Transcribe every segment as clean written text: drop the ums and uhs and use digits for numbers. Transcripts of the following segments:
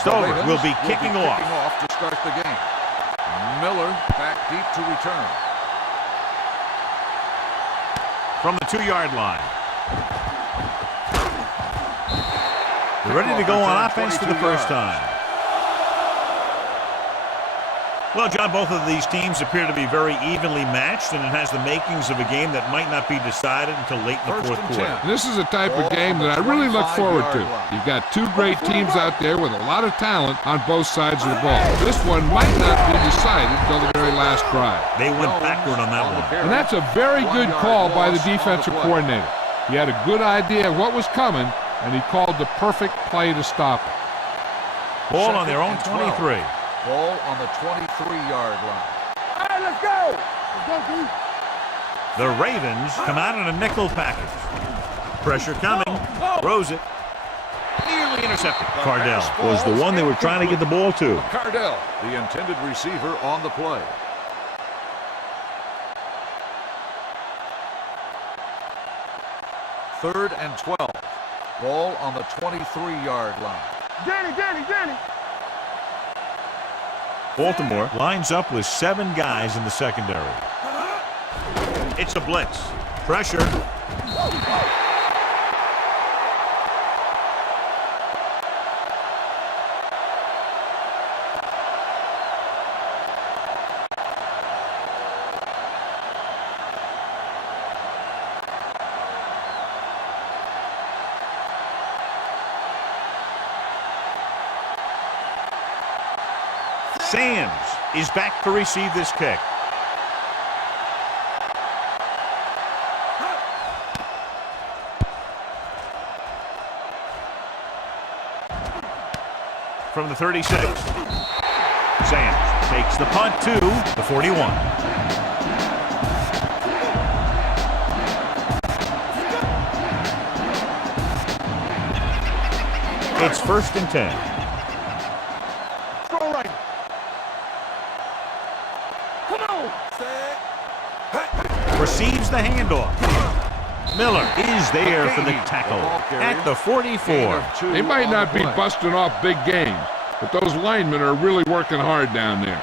Stover will be kicking off. To start the game. Miller back deep to return. From the 2-yard line. They're ready to go on offense for the first time. Well, John, both of these teams appear to be very evenly matched, and it has the makings of a game that might not be decided until late in the fourth quarter. This is a type of game that I really look forward to. You've got two great teams out there with a lot of talent on both sides of the ball. This one might not be decided until the very last drive. They went backward on that one. And that's a very good call by the defensive coordinator. He had a good idea of what was coming, and he called the perfect play to stop it. Ball on their own 23. Ball on the 23-yard line. All right, let's go. Let's go, D. The Ravens come out in a nickel package. Pressure coming. Throws it. Nearly intercepted. Cardell was the one they were trying to get the ball to. Cardell, the intended receiver on the play. Third and 12. Ball on the 23-yard line. Danny. Baltimore lines up with 7 guys in the secondary. It's a blitz. Pressure. Sands is back to receive this kick. From the 36. Sands takes the punt to the 41. It's 1st and 10. Receives the handoff. Miller is there for the tackle at the 44. They might not be busting off big games, but those linemen are really working hard down there.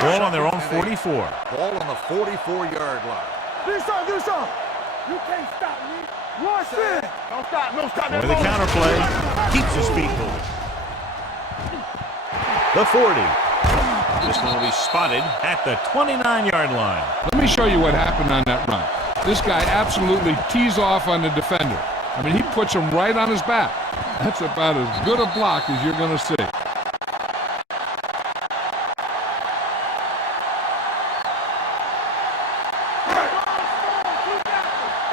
Ball on their own 44. Ball on the 44-yard line. Do something. You can't stop me. Watch this. Don't stop. With the counterplay, keeps his feet moving. The 40. This one will be spotted at the 29-yard line. Let me show you what happened on that run. This guy absolutely tees off on the defender. I mean, he puts him right on his back. That's about as good a block as you're going to see. Let's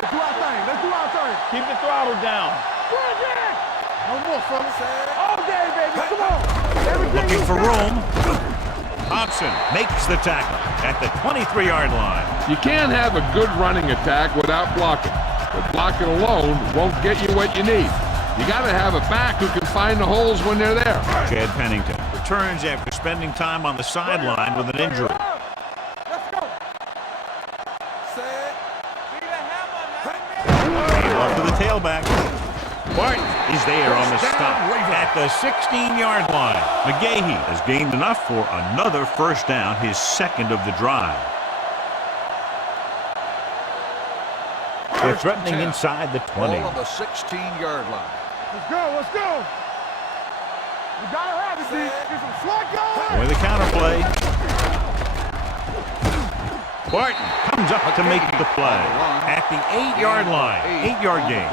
do our thing. Keep the throttle down. No more, fellas. All day, baby. Come on. Everything Looking for you got. room. Hobson makes the tackle at the 23-yard line. You can't have a good running attack without blocking. But blocking alone won't get you what you need. You got to have a back who can find the holes when they're there. Chad Pennington returns after spending time on the sideline with an injury. Let's go. Came off to the tailback. Barton is there on the stop at the 16-yard line. McGahee has gained enough for another first down, his second of the drive. They're threatening inside the 20. Ball on the 16-yard line. Let's go. You gotta have it, D. Get some slack going. With a counterplay. Barton comes up to make the play at the 8-yard line. 8-yard gain.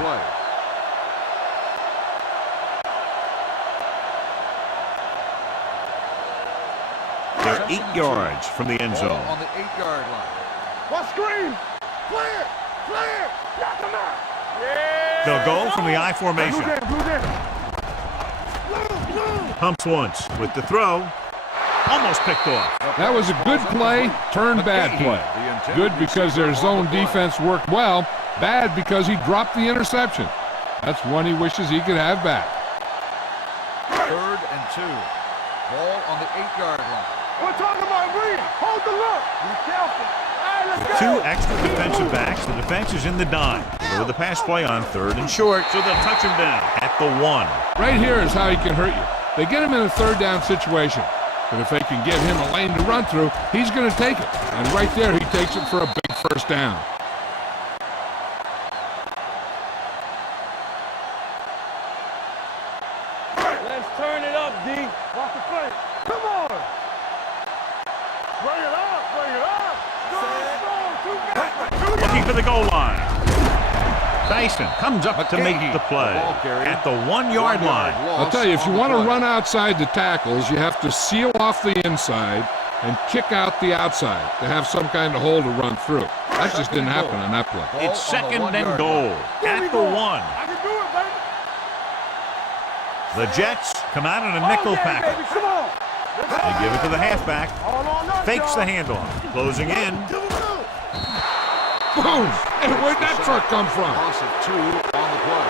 They're 8 yards from the end zone. On the 8-yard line. What screen? Clear. Knock him out. Yeah. They'll go from the I formation. Blue down. Pumps once with the throw. Almost picked off. That was a good play, turned bad play. Good because their zone defense worked well. Bad because he dropped the interception. That's one he wishes he could have back. 3rd and 2. Ball on the 8-yard line. We're talking about Reed. Hold the look. Be careful. All right, let's go. 2 extra defensive backs. The defense is in the dime. With the pass play on 3rd and short, so they'll touch him down at the 1. Right here is how he can hurt you. They get him in a third down situation. But if they can give him a lane to run through, he's going to take it. And right there, he takes it for a big first down. Let's turn it up, D. Watch the play. Come on. Bring it up. Bring it up. Go. Looking for the goal line. Dyson comes up to make the play at the 1-yard line. I'll tell you, if you want to run outside the tackles, you have to seal off the inside and kick out the outside to have some kind of hole to run through. That just didn't happen on that play. It's second and goal at the 1. I can do it, baby. The Jets come out in a nickel package. Baby, come on. They give it to the halfback. All on us, Fakes the y'all. handoff. Closing in. Boom! And where'd that truck come from? Loss of 2 on the play.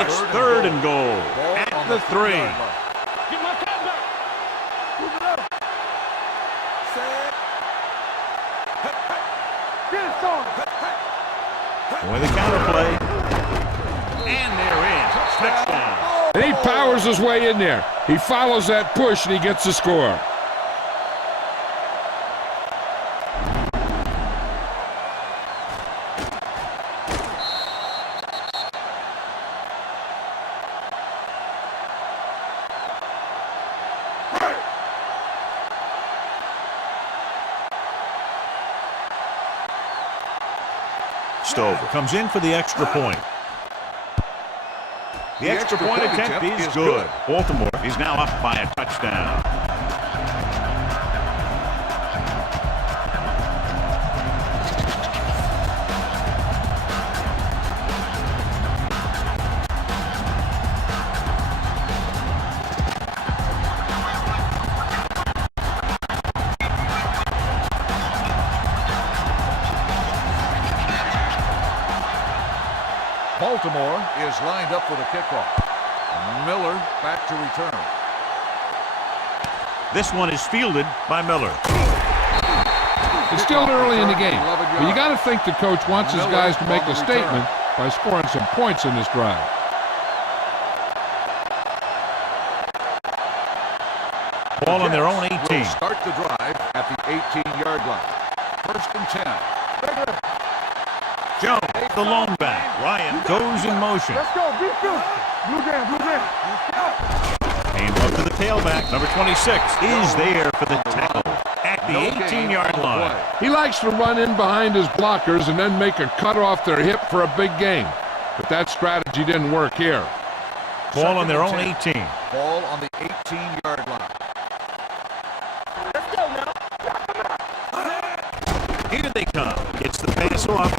It's third and goal Ball at on the 3. Get 3-yard line. my cat back. Move it up. Get it started. Boy, the counter play. And they're in. Touchdown. And he powers his way in there. He follows that push and he gets the score. Stover comes in for the extra point. The extra point attempt is good. Baltimore is now up by a touchdown. Baltimore is lined up for the kickoff. Miller back to return. This one is fielded by Miller. It's still early in the game, but you got to think the coach wants his guys to make a statement by scoring some points in this drive. Ball on their own 18. Will start the drive at the 18-yard line. First and 10. Jones, the lone back. Ryan goes in motion. Let's go. Beat Houston. Blue game. Blue game. Hand off to the tailback. Number 26 is there for the tackle at the 18-yard line. He likes to run in behind his blockers and then make a cut off their hip for a big gain. But that strategy didn't work here. Ball on their own 18. Ball on the 18-yard line. Let's go now. Here they come. Gets the pass off.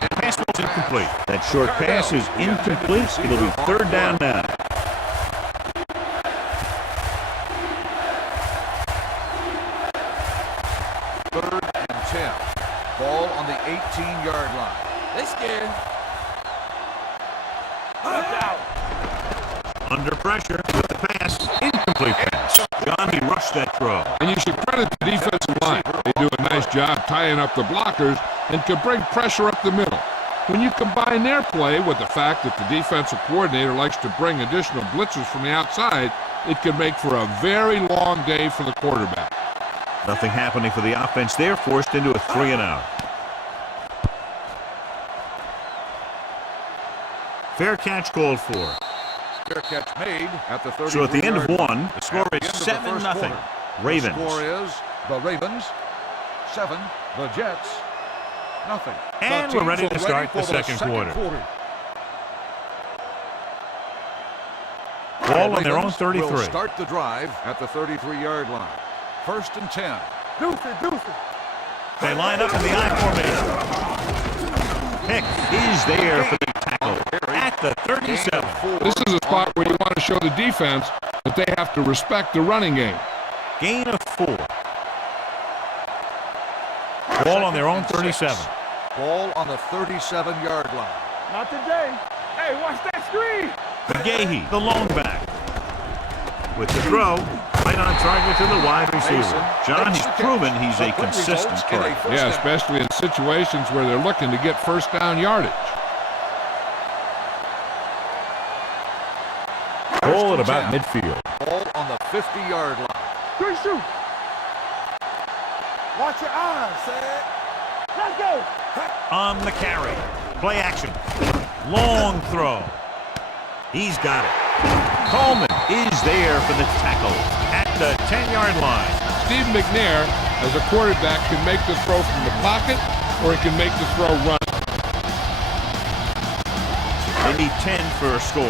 And pass was incomplete. That short pass is incomplete. It'll be third down now. Third and 10. Ball on the 18-yard line. They scared. Under pressure with the pass. Incomplete pass. John, he rushed that throw. And you should credit the defensive line. They do a nice job tying up the blockers and can bring pressure up the middle. When you combine their play with the fact that the defensive coordinator likes to bring additional blitzers from the outside, it can make for a very long day for the quarterback. Nothing happening for the offense. They're forced into a 3-and-out. Fair catch called for. Fair catch made at the 33-yard So at the end of line. one, the score At the is end of the first 7-0. quarter. Ravens. The score is the Ravens 7, the Jets nothing. And The we're ready teams to are start the for second quarter. quarter. Ball on their own Ravens 33. will start the drive at the 33-yard line. First and 10. Deuce it. Deuce it. They line up in the I formation. Pick is there for the tackle at the 37. This is a spot where you want to show the defense that they have to respect the running game. Gain of 4. Ball on their own 37. Ball on the 37-yard line. Not today. Hey, watch that screen. McGahee, the lone back. With the throw, Right on target to the wide receiver. Mason John, makes he's the catch. proven he's a The play consistent results in a target. first Yeah, down. especially in situations where they're looking to get first down yardage. Ball at First about and 10. midfield. Ball on the 50-yard line. Good shoot. Watch your eyes. Let's go. On the carry. Play action. Long throw. He's got it. Coleman is there for the tackle at the 10-yard line. Steve McNair, as a quarterback, can make the throw from the pocket, or he can make the throw running. They need 10 for a score.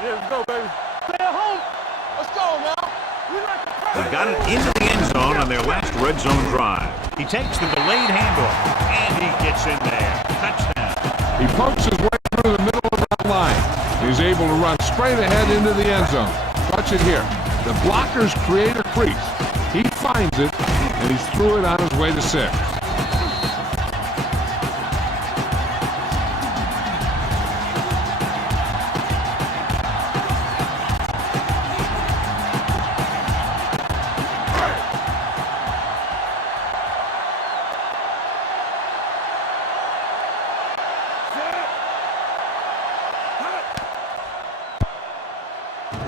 Yeah, let's go, baby. Stay at home. Let's go now. We like to They got it into the end zone on their last red zone drive. He takes the delayed handoff, and he gets in there. Touchdown. He pokes his way through the middle of that line. He's able to run straight ahead into the end zone. Watch it here. The blockers create a crease. He finds it, and he's threw it on his way to 6.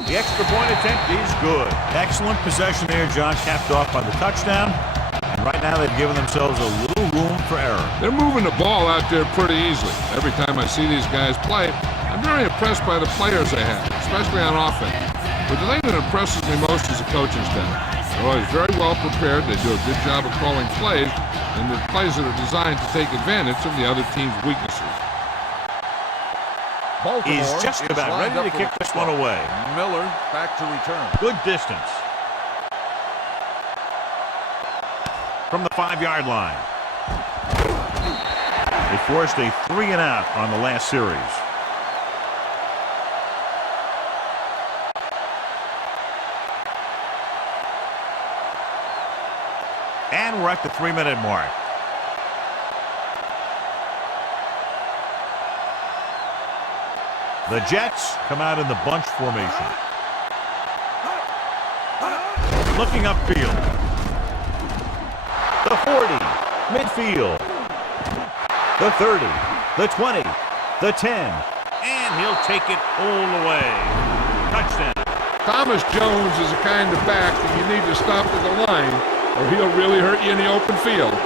The extra point attempt is good. Excellent possession there, John, capped off by the touchdown. And right now they've given themselves a little room for error. They're moving the ball out there pretty easily. Every time I see these guys play, I'm very impressed by the players they have, especially on offense. But the thing that impresses me most is the coaching staff. They're always very well prepared. They do a good job of calling plays, and the plays that are designed to take advantage of the other team's weaknesses. Baltimore Is just about lined ready up to kick for the this one kickoff. away. Miller back to return. Good distance. From the 5-yard line. They forced a 3-and-out on the last series. And we're at the 3-minute mark. The Jets come out in the bunch formation. Looking upfield. The 40, midfield. The 30, the 20, the 10, and he'll take it all the way. Touchdown. Thomas Jones is the kind of back that you need to stop at the line, or he'll really hurt you in the open field.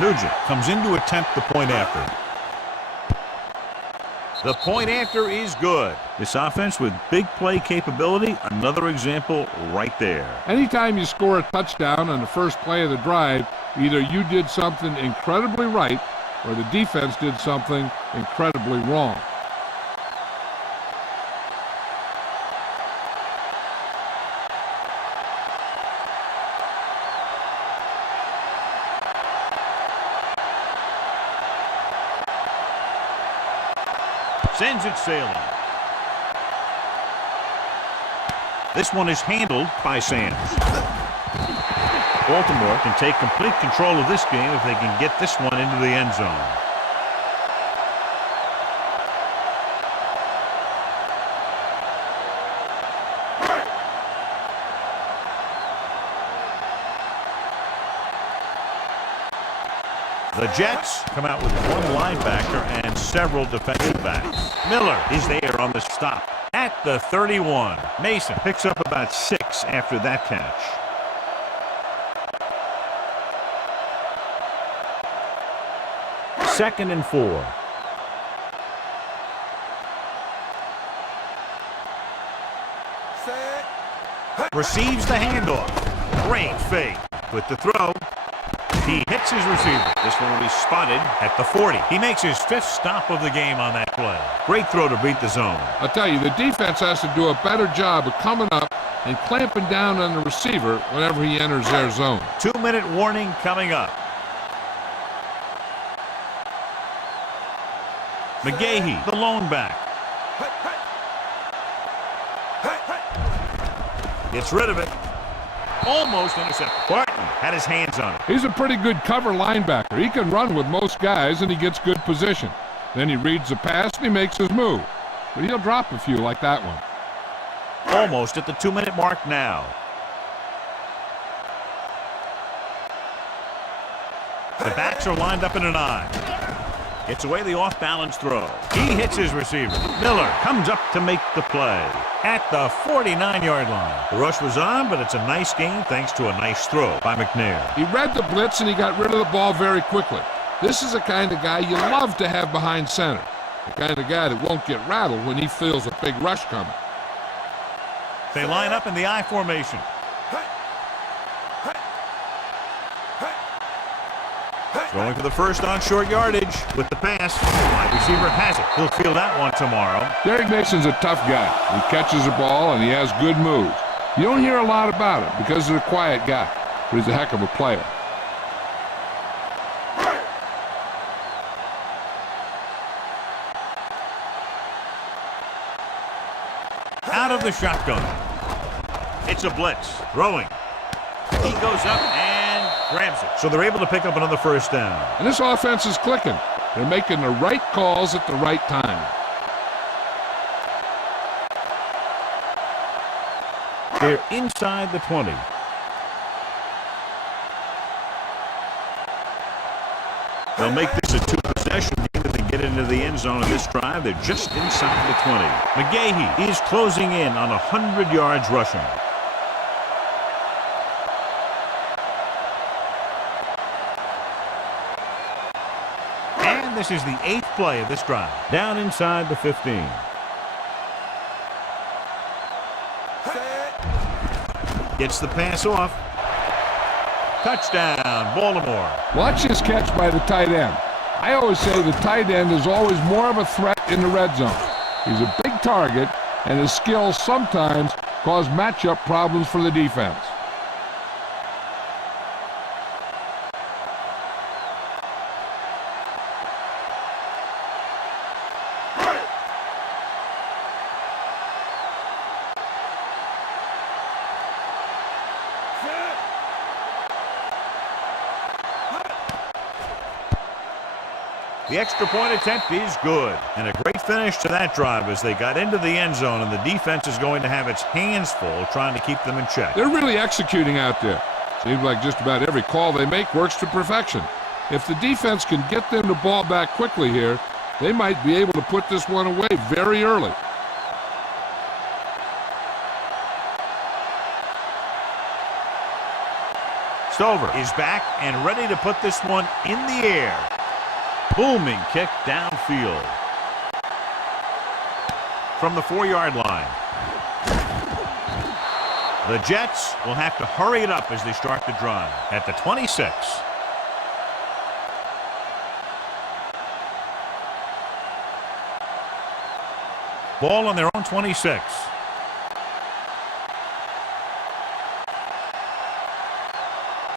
Nugent comes in to attempt the point after. The point after is good. This offense with big play capability, another example right there. Anytime you score a touchdown on the first play of the drive, either you did something incredibly right or the defense did something incredibly wrong. Sends it sailing. This one is handled by Sands. Baltimore can take complete control of this game if they can get this one into the end zone. The Jets come out with one linebacker and several defensive backs. Miller is there on the stop at the 31. Mason picks up about 6 after that catch. Second and 4. Receives the handoff. Great fake. With the throw. He hits his receiver. This one will be spotted at the 40. He makes his 5th stop of the game on that play. Great throw to beat the zone. I'll tell you, the defense has to do a better job of coming up and clamping down on the receiver whenever he enters their zone. 2-minute warning coming up. McGahee, the lone back. Gets rid of it. Almost intercepted. Barton had his hands on it. He's a pretty good cover linebacker. He can run with most guys, and he gets good position. Then he reads the pass, and he makes his move. But he'll drop a few like that one. Almost at the 2-minute mark now. The backs are lined up in an I. Gets away the off-balance throw. He hits his receiver. Miller comes up to make the play at the 49-yard line. The rush was on, but it's a nice gain thanks to a nice throw by McNair. He read the blitz, and he got rid of the ball very quickly. This is the kind of guy you love to have behind center. The kind of guy that won't get rattled when he feels a big rush coming. They line up in the I formation. Going for the first on short yardage with the pass. Wide receiver has it. He'll field that one tomorrow. Derek Mason's a tough guy. He catches the ball, and he has good moves. You don't hear a lot about him because he's a quiet guy, but he's a heck of a player. Out of the shotgun. It's a blitz. Throwing. He goes up and grabs it. So they're able to pick up another first down. And this offense is clicking. They're making the right calls at the right time. They're inside the 20. They'll make this a two-possession game if they get into the end zone of this drive. They're just inside the 20. McGahee is closing in on 100 yards rushing. And this is the 8th play of this drive. Down inside the 15. Gets the pass off. Touchdown, Baltimore. Watch this catch by the tight end. I always say the tight end is always more of a threat in the red zone. He's a big target, and his skills sometimes cause matchup problems for the defense. The extra point attempt is good. And a great finish to that drive as they got into the end zone, and the defense is going to have its hands full trying to keep them in check. They're really executing out there. Seems like just about every call they make works to perfection. If the defense can get them the ball back quickly here, they might be able to put this one away very early. Stover is back and ready to put this one in the air. Booming kick downfield. From the 4-yard line. The Jets will have to hurry it up as they start the drive at the 26. Ball on their own 26.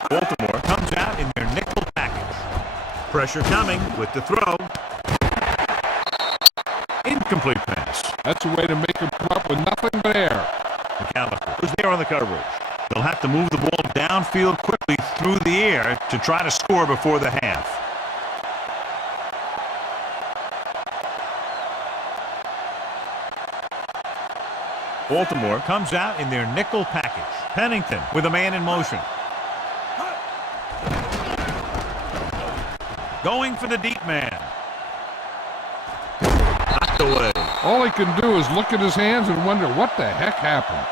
Baltimore comes out in their nickel package. Pressure coming with the throw. Incomplete pass. That's a way to make them come up with nothing but air. McAllister, who's there on the coverage. They'll have to move the ball downfield quickly through the air to try to score before the half. Baltimore comes out in their nickel package. Pennington with a man in motion. Going for the deep man. Knocked away. All he can do is look at his hands and wonder what the heck happened.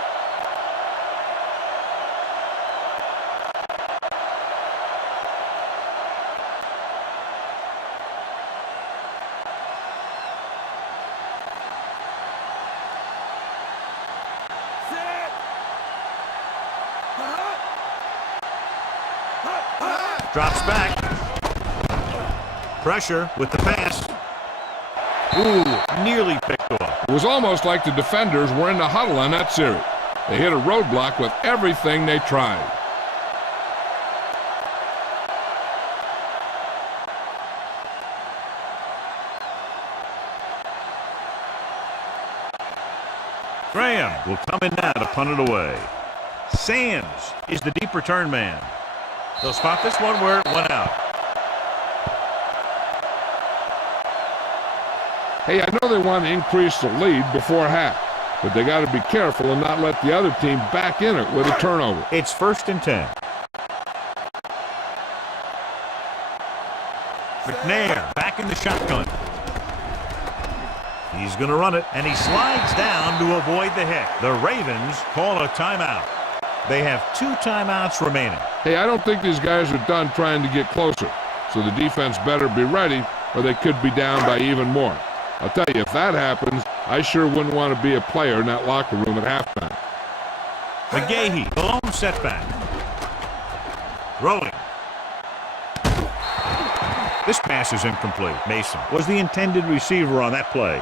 Drops back. Pressure with the pass. Ooh, nearly picked off. It was almost like the defenders were in the huddle on that series. They hit a roadblock with everything they tried. Graham will come in now to punt it away. Sands is the deep return man. They'll spot this one where it went out. Hey, I know they want to increase the lead before half, but they got to be careful and not let the other team back in it with a turnover. It's 1st and 10. McNair back in the shotgun. He's going to run it, and he slides down to avoid the hit. The Ravens call a timeout. They have 2 timeouts remaining. Hey, I don't think these guys are done trying to get closer, so the defense better be ready or they could be down by even more. I'll tell you, if that happens, I sure wouldn't want to be a player in that locker room at halftime. McGahee, the lone setback. Throwing. This pass is incomplete. Mason was the intended receiver on that play.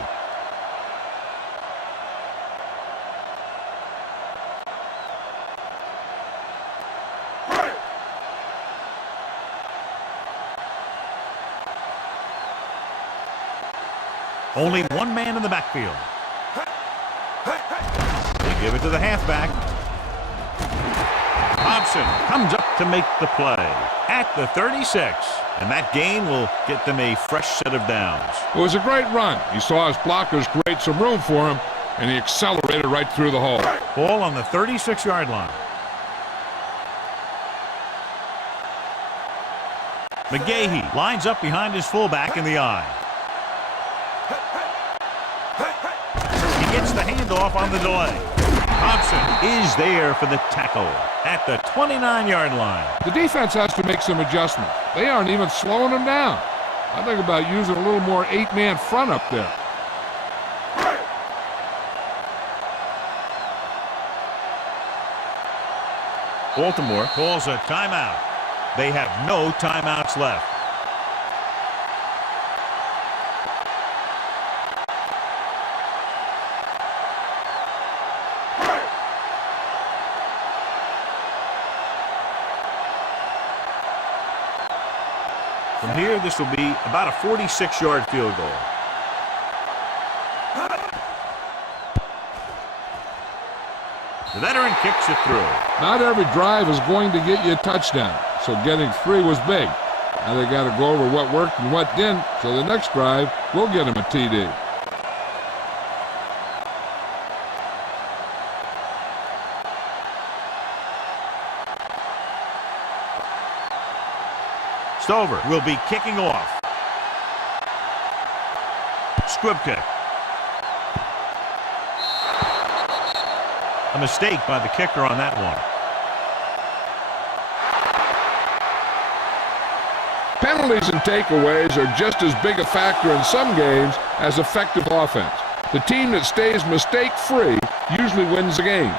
Only one man in the backfield. They give it to the halfback. Thompson comes up to make the play at the 36. And that gain will get them a fresh set of downs. It was a great run. He saw his blockers create some room for him, and he accelerated right through the hole. Ball on the 36-yard line. McGahee lines up behind his fullback in the eye. He gets the handoff on the delay. Thompson is there for the tackle at the 29-yard line. The defense has to make some adjustments. They aren't even slowing them down. I think about using a little more 8-man front up there. Baltimore calls a timeout. They have no timeouts left. From here, this will be about a 46-yard field goal. The veteran kicks it through. Not every drive is going to get you a touchdown, so getting 3 was big. Now they got to go over what worked and what didn't, so the next drive will get them a TD. Stover will be kicking off. Squib kick. A mistake by the kicker on that one. Penalties and takeaways are just as big a factor in some games as effective offense. The team that stays mistake-free usually wins the game.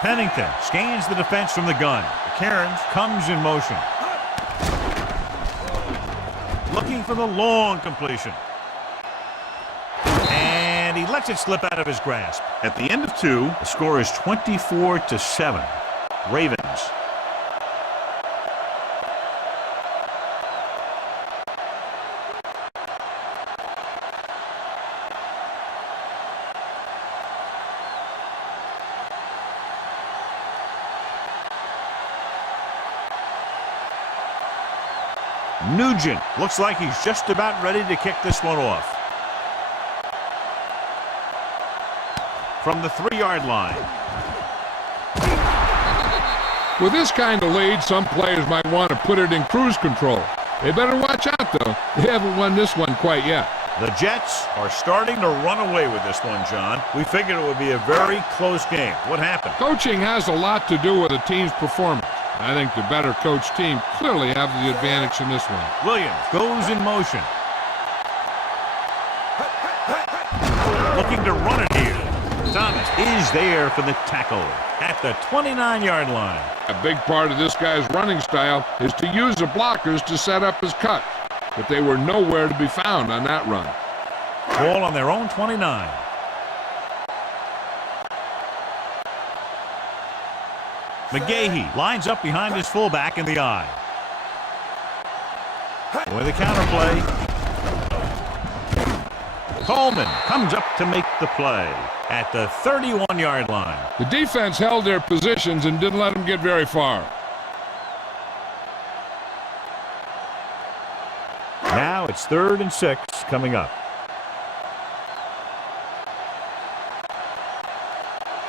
Pennington scans the defense from the gun. Cairns comes in motion. Looking for the long completion. And he lets it slip out of his grasp. At the end of 2, the score is 24-7. Ravens. Nugent looks like he's just about ready to kick this one off. From the 3-yard line. With this kind of lead, some players might want to put it in cruise control. They better watch out, though. They haven't won this one quite yet. The Jets are starting to run away with this one, John. We figured it would be a very close game. What happened? Coaching has a lot to do with a team's performance. I think the better coached team clearly have the advantage in this one. Williams goes in motion. Looking to run it here. Thomas is there for the tackle at the 29-yard line. A big part of this guy's running style is to use the blockers to set up his cut, but they were nowhere to be found on that run. Ball on their own 29. McGahee lines up behind his fullback in the eye. With a counter play. Coleman comes up to make the play at the 31-yard line. The defense held their positions and didn't let them get very far. Now it's 3rd and 6 coming up.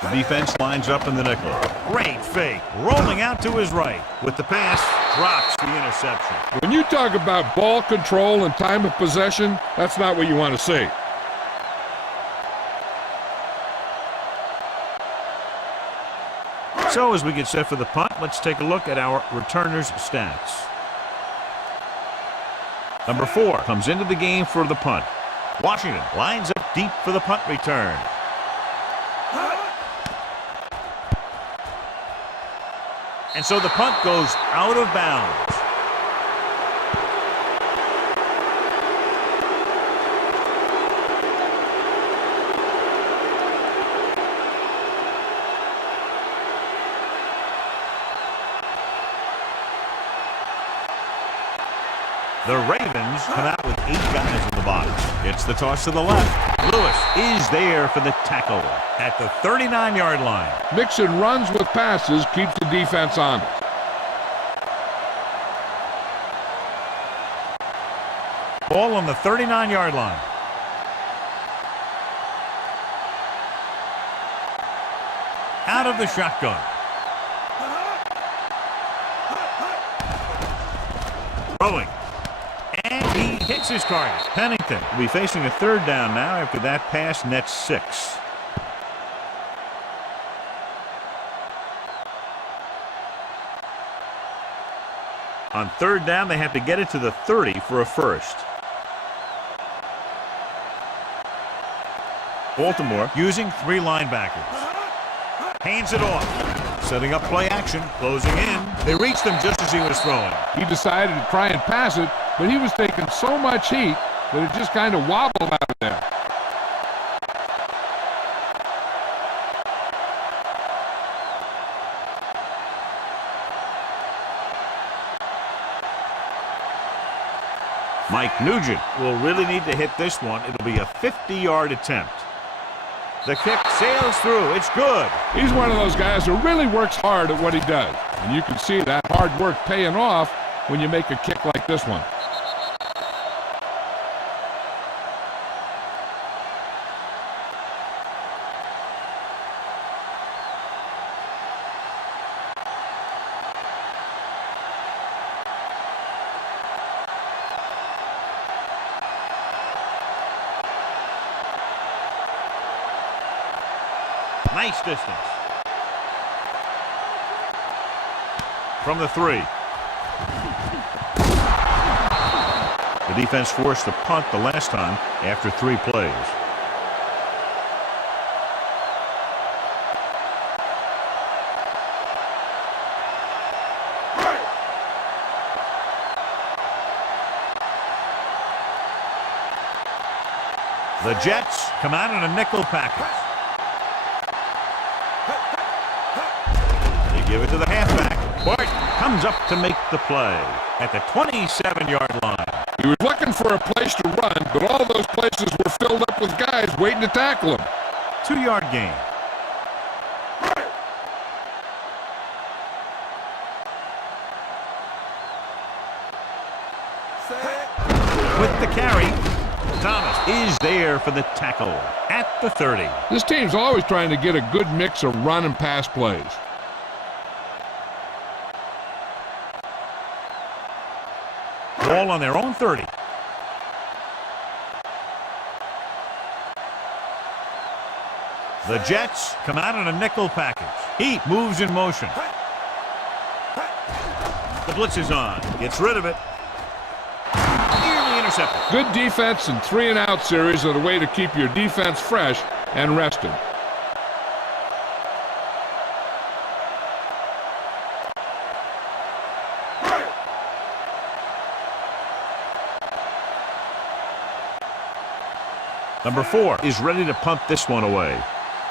The defense lines up in the nickel. Great fake. Rolling out to his right. With the pass, drops the interception. When you talk about ball control and time of possession, that's not what you want to see. So as we get set for the punt, let's take a look at our returners' stats. Number 4 comes into the game for the punt. Washington lines up deep for the punt return. And so the punt goes out of bounds. The Ravens come out with 8 guys in the box. It's the toss to the left. Lewis is there for the tackle at the 39-yard line. Mixon runs with passes, keeps the defense honest. Ball on the 39-yard line. Out of the shotgun. Throwing. And he hits his target. Pennington will be facing a 3rd down now after that pass nets 6. On 3rd down, they have to get it to the 30 for a first. Baltimore using 3 linebackers. Hands it off. Setting up play action. Closing in. They reached him just as he was throwing. He decided to try and pass it, but he was taking so much heat that it just kind of wobbled out of there. Mike Nugent will really need to hit this one. It'll be a 50-yard attempt. The kick sails through. It's good. He's one of those guys who really works hard at what he does. And you can see that hard work paying off when you make a kick like this one. Nice distance. From the 3. The defense forced the punt the last time after 3 plays. The Jets come out in a nickel package. Give it to the halfback. Barton comes up to make the play at the 27-yard line. He was looking for a place to run, but all those places were filled up with guys waiting to tackle him. 2-yard gain. With the carry, Thomas is there for the tackle at the 30. This team's always trying to get a good mix of run and pass plays. Ball on their own 30. The Jets come out in a nickel package. He moves in motion. The blitz is on. Gets rid of it. Nearly intercepted. Good defense and 3-and-out series are the way to keep your defense fresh and rested. Number 4 is ready to punt this one away.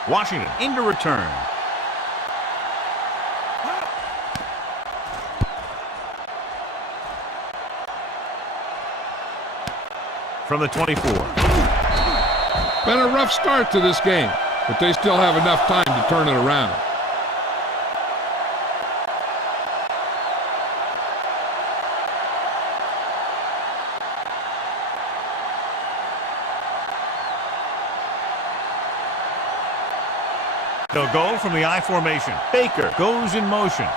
Washington into return. From the 24. Been a rough start to this game, but they still have enough time to turn it around. They'll go from the I formation. Baker goes in motion.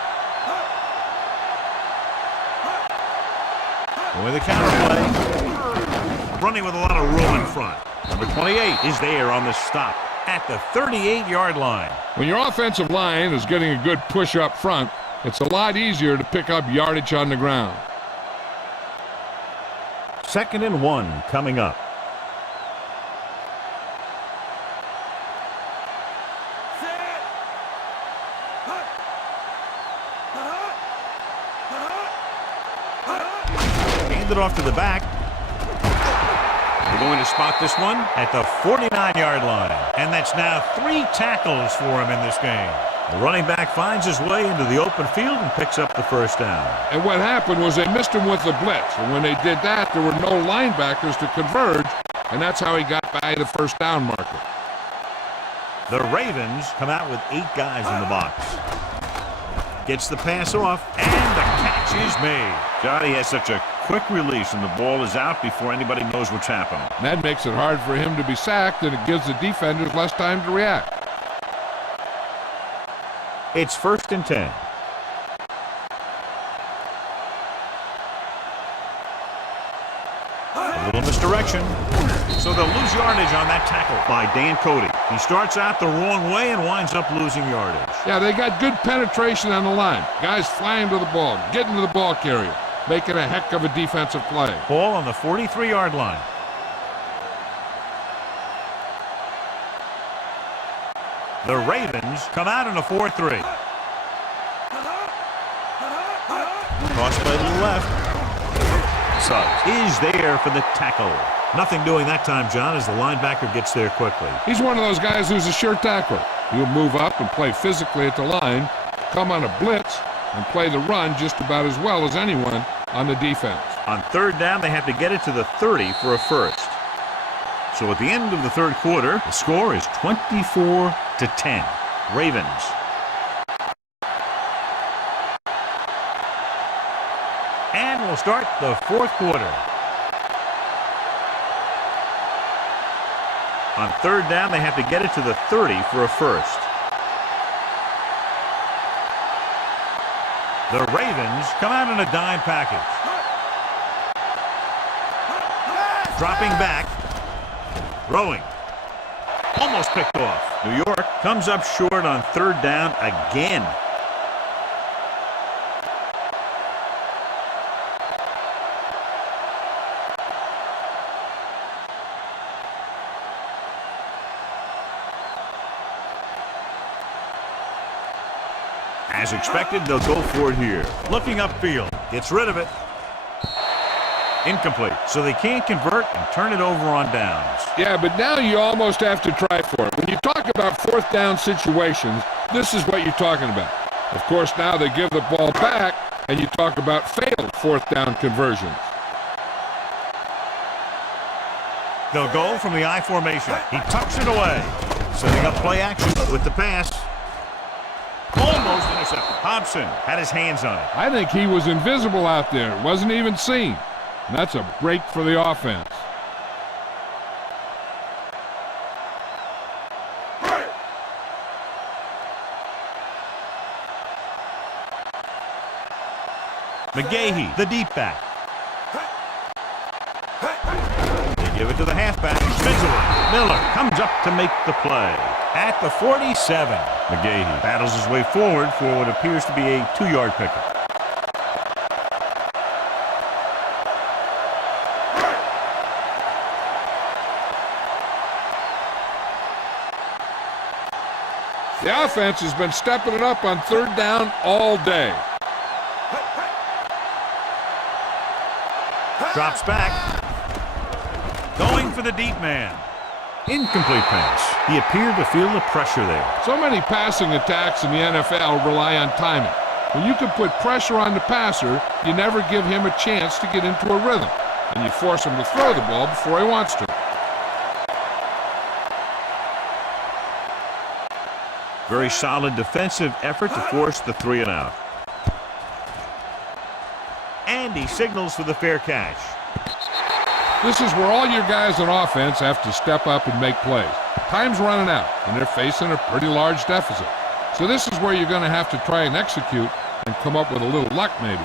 With a counter play. Running with a lot of room in front. Number 28 is there on the stop at the 38-yard line. When your offensive line is getting a good push up front, it's a lot easier to pick up yardage on the ground. 2nd and 1 coming up. Hand it off to the back. They're going to spot this one at the 49-yard line. And that's now 3 tackles for him in this game. The running back finds his way into the open field and picks up the first down. And what happened was they missed him with the blitz. And when they did that, there were no linebackers to converge, and that's how he got by the first down marker. The Ravens come out with 8 guys in the box. Gets the pass off, and the catch is made. Johnny has such a quick release, and the ball is out before anybody knows what's happening. And that makes it hard for him to be sacked, and it gives the defenders less time to react. It's 1st and 10. A little misdirection. So they'll lose yardage on that tackle by Dan Cody. He starts out the wrong way and winds up losing yardage. Yeah, they got good penetration on the line. Guys flying to the ball, getting to the ball carrier, making a heck of a defensive play. Ball on the 43-yard line. The Ravens come out in a 4-3. Cross play to the left. Suggs is there for the tackle. Nothing doing that time, John, as the linebacker gets there quickly. He's one of those guys who's a sure tackler. He'll move up and play physically at the line, come on a blitz, and play the run just about as well as anyone on the defense. On 3rd down, they have to get it to the 30 for a first. So at the end of the 3rd quarter, the score is 24-10. Ravens. And we'll start the 4th quarter. On 3rd down, they have to get it to the 30 for a first. The Ravens come out in a dime package. Dropping back. Throwing. Almost picked off. New York comes up short on 3rd down again. As expected, they'll go for it here. Looking upfield. Gets rid of it. Incomplete. So they can't convert and turn it over on downs. Yeah, but now you almost have to try for it. When you talk about 4th down situations, this is what you're talking about. Of course, now they give the ball back, and you talk about failed 4th down conversions. They'll go from the I formation. He tucks it away. Setting up play action with the pass. Almost intercepted. Hobson had his hands on it. I think he was invisible out there. Wasn't even seen. And that's a break for the offense. McGahee, the deep back. They give it to the halfback. Spins it. Miller comes up to make the play. At the 47, McGahee battles his way forward for what appears to be a 2-yard pickup. The offense has been stepping it up on 3rd down all day. Drops back. Going for the deep man. Incomplete pass. He appeared to feel the pressure there. So many passing attacks in the NFL rely on timing. When you can put pressure on the passer, you never give him a chance to get into a rhythm, and you force him to throw the ball before he wants to. Very solid defensive effort to force the 3 and out. And he signals for the fair catch. This is where all your guys on offense have to step up and make plays. Time's running out, and they're facing a pretty large deficit. So this is where you're going to have to try and execute and come up with a little luck maybe.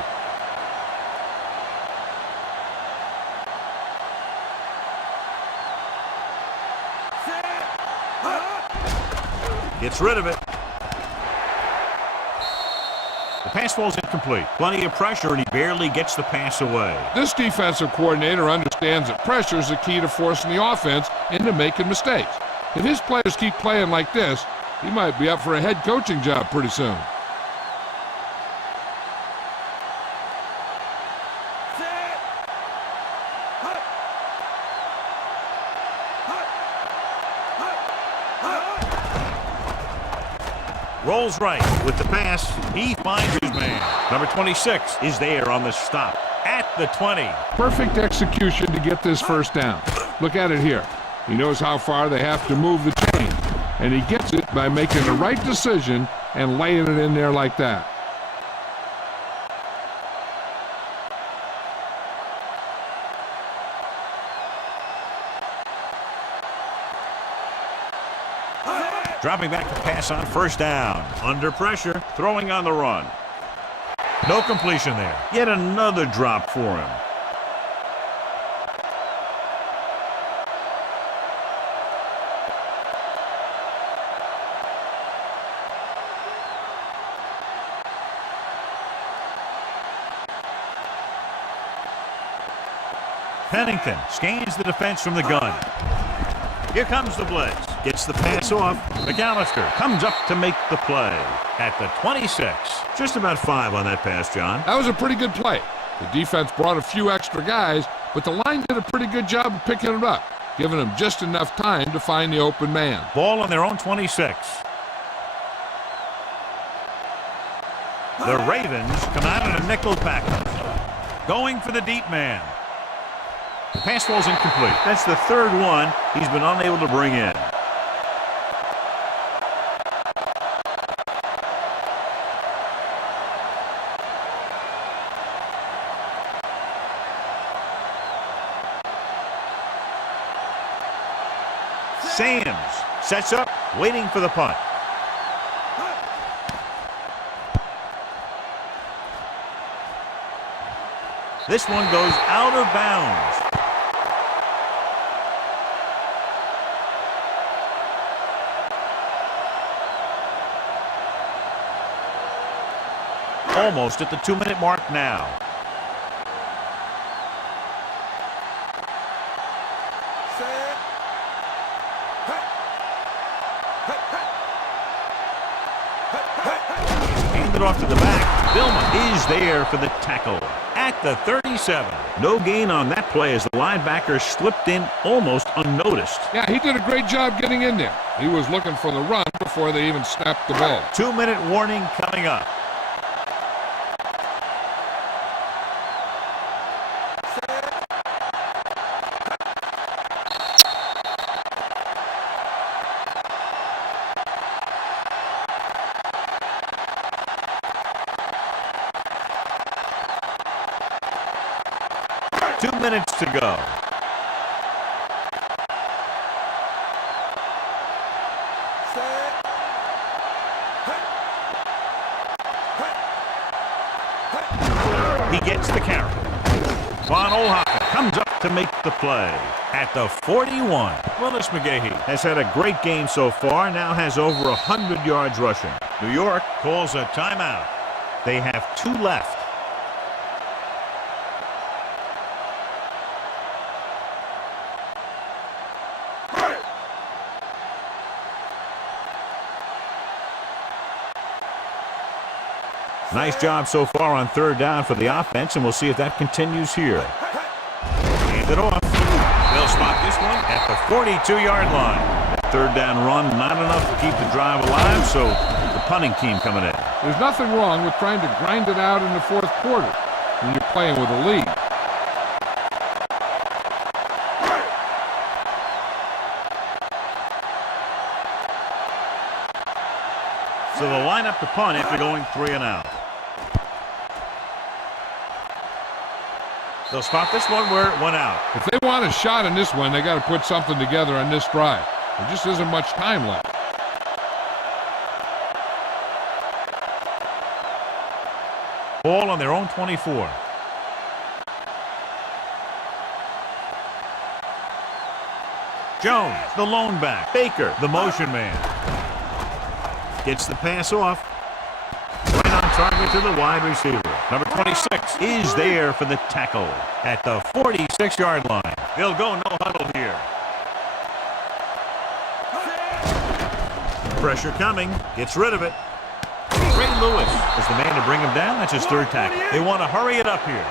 Gets rid of it. The pass falls incomplete. Plenty of pressure, and he barely gets the pass away. This defensive coordinator understands that pressure is the key to forcing the offense into making mistakes. If his players keep playing like this, he might be up for a head coaching job pretty soon. Rolls right with the pass. He finds his man. Number 26 is there on the stop at the 20. Perfect execution to get this first down. Look at it here. He knows how far they have to move the chain, and he gets it by making the right decision and laying it in there like that. Dropping back to pass on first down. Under pressure, throwing on the run. No completion there. Yet another drop for him. Pennington scans the defense from the gun. Here comes the blitz. Gets the pass off. McAllister comes up to make the play at the 26. Just about 5 on that pass, John. That was a pretty good play. The defense brought a few extra guys, but the line did a pretty good job of picking it up, giving them just enough time to find the open man. Ball on their own 26. The Ravens come out in a nickel package. Going for the deep man. The pass falls incomplete. That's the third one he's been unable to bring in. Sams sets up, waiting for the punt. This one goes out of bounds. Almost at the 2-minute mark now. Hand it off to the back. Vilma is there for the tackle at the 37. No gain on that play as the linebacker slipped in almost unnoticed. Yeah, he did a great job getting in there. He was looking for the run before they even snapped the ball. 2-minute warning coming up. Minutes to go. He gets the carry. Von Ohlhocker comes up to make the play at the 41. Willis McGahee has had a great game so far, now has over 100 yards rushing. New York calls a timeout. They have 2 left. Nice job so far on third down for the offense, and we'll see if that continues here. Hand it off. They'll spot this one at the 42-yard line. That third down run, not enough to keep the drive alive, so the punting team coming in. There's nothing wrong with trying to grind it out in the fourth quarter when you're playing with a lead. So they'll line up to punt after going 3 and out. They'll spot this one where it went out. If they want a shot in this one, they got to put something together on this drive. There just isn't much time left. Ball on their own 24. Jones, the lone back. Baker, the motion man. Gets the pass off. Right on target to the wide receiver. Number 26 is there for the tackle at the 46-yard line. They'll go no huddle here. Pressure coming. Gets rid of it. Ray Lewis is the man to bring him down. That's his third tackle. They want to hurry it up here.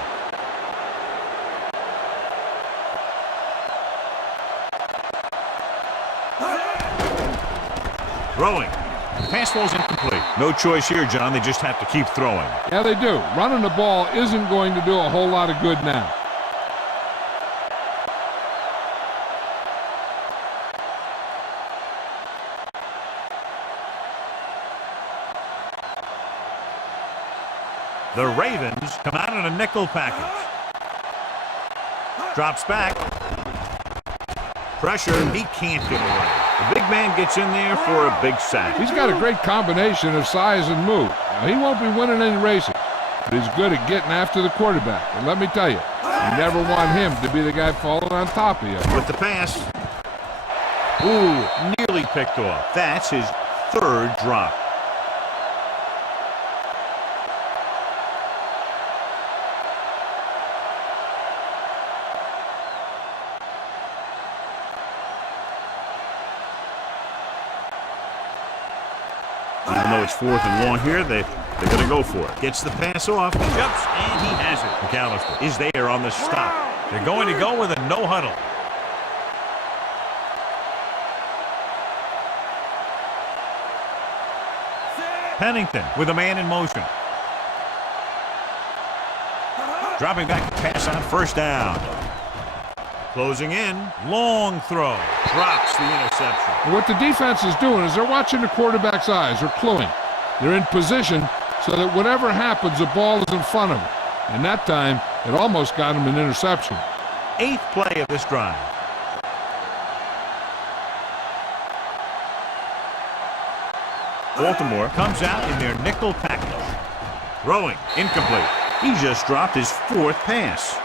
Throwing. Pass falls incomplete. No choice here, John. They just have to keep throwing. Yeah, they do. Running the ball isn't going to do a whole lot of good now. The Ravens come out in a nickel package. Drops back. Pressure. He can't get away. The big man gets in there for a big sack. He's got a great combination of size and move. Now, he won't be winning any races, but he's good at getting after the quarterback. And let me tell you, you never want him to be the guy falling on top of you. With the pass. Ooh, nearly picked off. That's his third drop. Even though it's 4th and 1 here, they're going to go for it. Gets the pass off, jumps, and he has it. McAllister is there on the stop. They're going to go with a no huddle. Pennington with a man in motion. Dropping back to pass on first down. Closing in, long throw, drops the interception. What the defense is doing is they're watching the quarterback's eyes. They're cluing. They're in position so that whatever happens, the ball is in front of them. And that time, it almost got him an interception. 8th play of this drive. Baltimore comes out in their nickel package. Throwing, incomplete. He just dropped his 4th pass.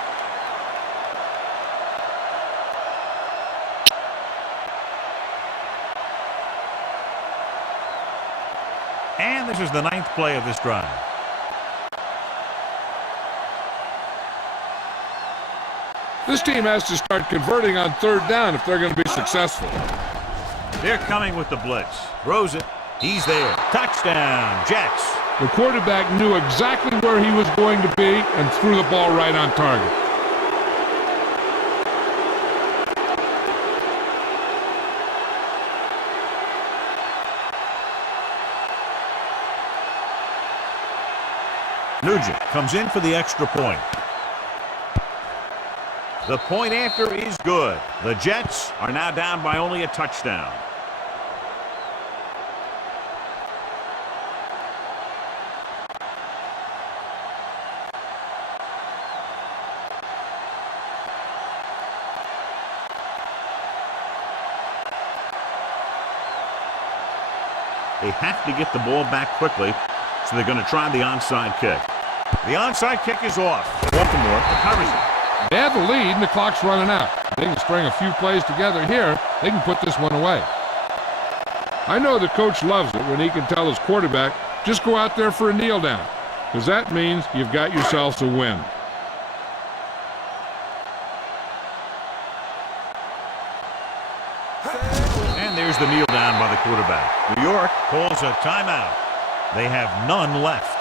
And this is the 9th play of this drive. This team has to start converting on 3rd down if they're going to be successful. They're coming with the blitz. Throws it. He's there. Touchdown, Jets. The quarterback knew exactly where he was going to be and threw the ball right on target. Nugent comes in for the extra point. The point after is good. The Jets are now down by only a touchdown. They have to get the ball back quickly, so they're going to try the onside kick. The onside kick is off. Baltimore recovers it. They have the lead and the clock's running out. They can string a few plays together here. They can put this one away. I know the coach loves it when he can tell his quarterback, just go out there for a kneel down, because that means you've got yourselves a win. And there's the kneel down by the quarterback. New York calls a timeout. They have none left.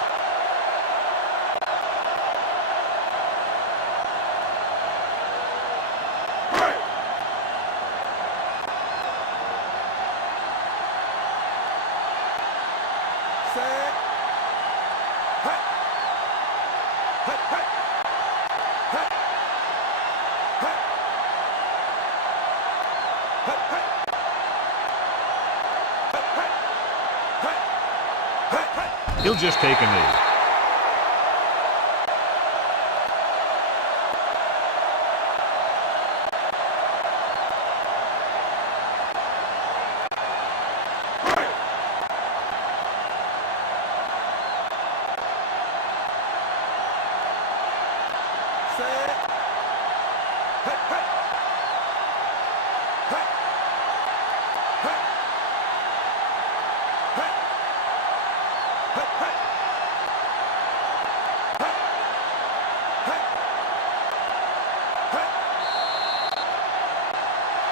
He'll just take a knee.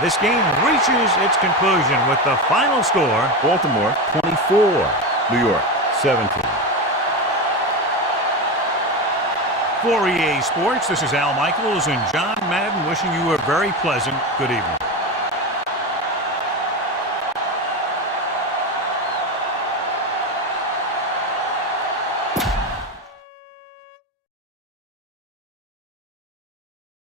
This game reaches its conclusion with the final score. Baltimore 24, New York 17. For EA Sports, this is Al Michaels and John Madden wishing you a very pleasant good evening.